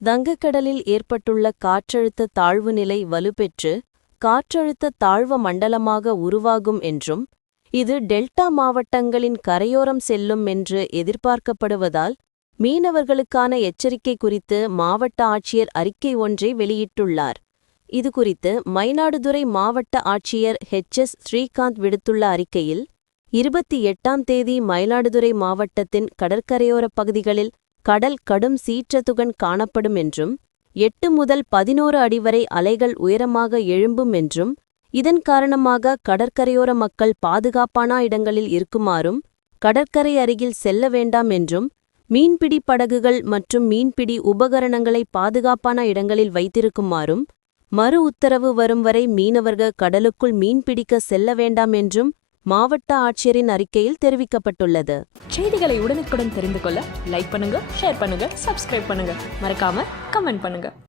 வங்கக்கடலில் ஏற்பட்டுள்ள காற்றழுத்த தாழ்வு நிலை வலுப்பெற்று காற்றழுத்த தாழ்வு மண்டலமாக உருவாகும் என்றும் இது டெல்டா மாவட்டங்களின் கரையோரம் செல்லும் என்று எதிர்பார்க்கப்படுவதால் மீனவர்களுக்கான எச்சரிக்கை குறித்து மாவட்ட ஆட்சியர் அறிக்கை ஒன்றை வெளியிட்டுள்ளார். இதுகுறித்து மயிலாடுதுறை மாவட்ட ஆட்சியர் ஹெச் எஸ். ஸ்ரீகாந்த் விடுத்துள்ள அறிக்கையில் இருபத்தி எட்டாம் தேதி மயிலாடுதுறை மாவட்டத்தின் கடற்கரையோரப் பகுதிகளில் கடல் கடும் சீற்றத்துடன் காணப்படும் என்றும் எட்டு முதல் பதினோரு அடி வரை அலைகள் உயரமாக எழும்பும் என்றும் இதன் காரணமாக கடற்கரையோர மக்கள் பாதுகாப்பான இடங்களில் இருக்குமாறும் கடற்கரை அருகில் செல்ல வேண்டாம் என்றும் மீன்பிடி படகுகள் மற்றும் மீன்பிடி உபகரணங்களை பாதுகாப்பான இடங்களில் வைத்திருக்குமாறும் மறு உத்தரவு வரும் வரை மீனவர்கள் கடலுக்குள் மீன்பிடிக்க செல்ல வேண்டாம் என்றும் மாவட்ட ஆட்சியரின் அறிக்கையில் தெரிவிக்கப்பட்டுள்ளது. செய்திகளை உடனுக்குடன் தெரிந்து கொள்ள லைக் பண்ணுங்க ஷேர் பண்ணுங்க சப்ஸ்கிரைப் பண்ணுங்க. மறக்காம கமெண்ட் பண்ணுங்க.